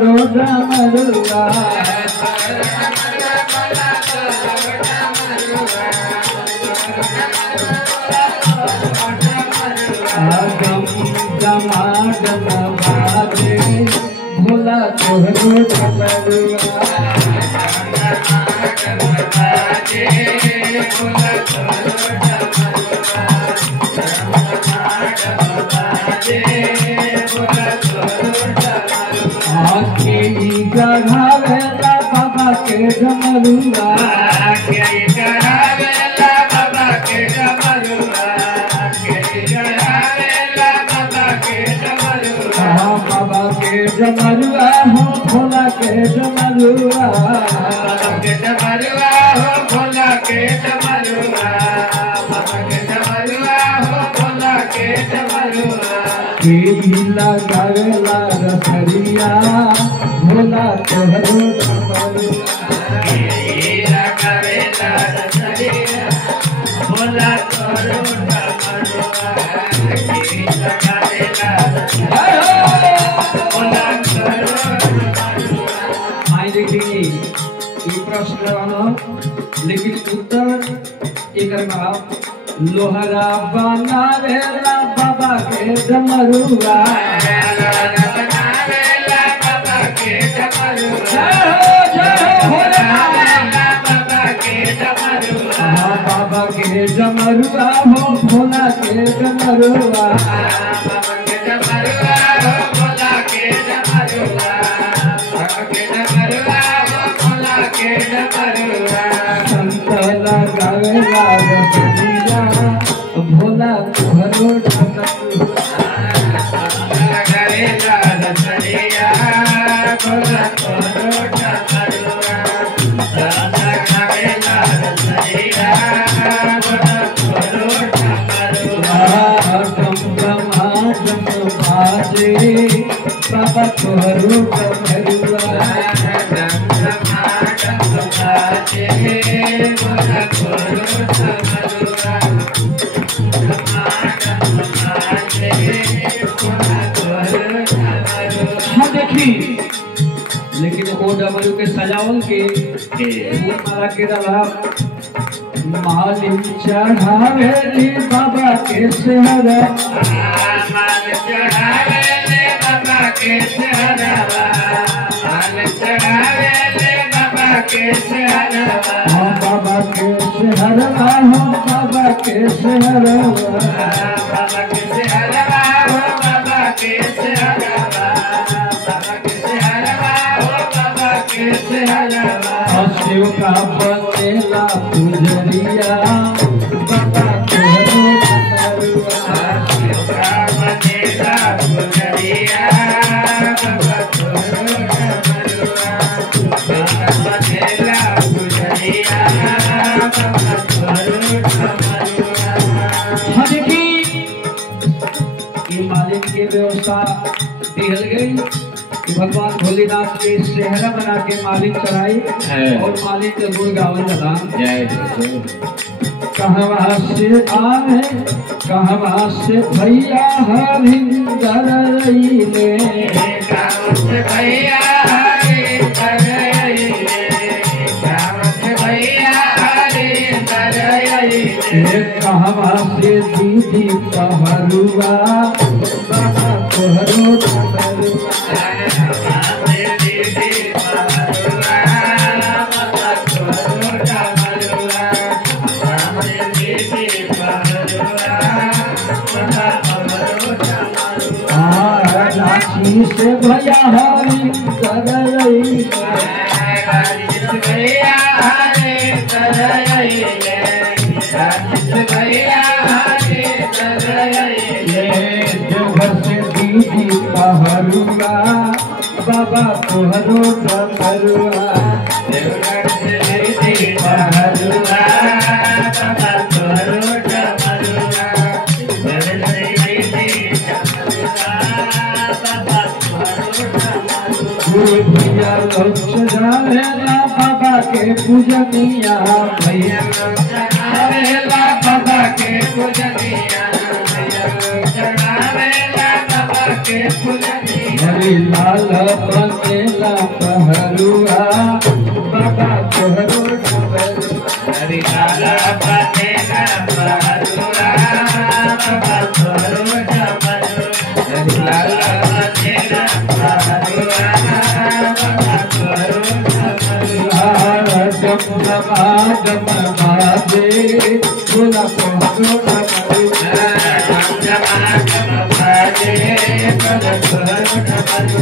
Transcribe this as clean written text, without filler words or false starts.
तोहरो डमरुआ गम डमाडम बाजे भोला तोहरो डमरुआ गढ़ावेला बाबा के डमरुआ गढ़ावेला बाबा के डमरुआ गढ़ावेला बाबा के डमरुआ बाबा के डमरुआ हो भोला के डमरुआ बाबा के डमरुआ हो भोला के डमरुआ बाबा के डमरुआ हो भोला के डमरुआ लगावेला रसरिया भोला तोहरो लगावेला रसरिया भोला तोहरो देखिए ये प्रश्न लेकिन उत्तर एक लोहरा बनावेला बाबा के डमरुआ बनावेला बाबा के डमरुआ बाबा के डमरुआ बाबा के डमरुआ हो भोला के डमरुआ बाबा के डमरुआ हो भोला के डमरुआ बाबा के डमरुआ हो भोला के डमरुआ संत लगावेला रसरिया भोला तोहरो डमरुआ लगावेला रसरिया भोला तोहरो डमरुआ लगावेला रसरिया भोला तोहरो डमरुआ डम डम बाजे बाबा तोहरो डमरुआ डम डम बाजे भोला तोहरो डमरुआ देखी लेकिन वो डमरू के सजावल के माला के रहा मालिम चढ़ावेली बाबा के सेहरा माल चढ़ावेली बाबा के सेहरा माल चढ़ावेली बाबा के सेहरा बाबा के सेहरा हो बाबा के सेहरा बाबा के सेहरा हो बाबा के सेहरा शिव का बनेला पुजरिया बाबा तोहरो डमरुआ शिव का बनेला पुजरिया बाबा तोहरो डमरुआ बनेला पुजरिया बाबा तोहरो डमरुआ देखी ये मालिक की व्यवस्था दिहल गई भगवान भोलेनाथ के सेहरा बना के मालिक चढ़ाई और मालिक के गुण गावल लगा कहवा से आवे कहवा से भैया हरिंदर रईले कहवा से भैया हरिंदर रईले कहवा से भैया हरिंदर रईले कहवा से दीदी पहरुआ बाबा तोहरो डमरुआ से भैया हरि करई भैया हरि करई भैया हरि करई देवघर से दीदी पहरुआ बाबा तोहरो डमरुआ देवघर से दीदी पहरुआ बाबा तोहरो डमरुआ भैया लोग चढ़ावेला बाबा के पूजनिया भैया लोग चढ़ावेला बाबा के पूजनिया भैया लोग चढ़ावेला बाबा के पूजनिया हरि लाल बनेला पहरुआ बाबा तोहरो डमरू हरि लाल बनेला पहरुआ बाबा तोहरो डमरू हरि लाल बनेला पहरुआ बाबा तोहरो डमरू जम दे बोला तोहरो डमरू जम दे बोला तोहरो डमरू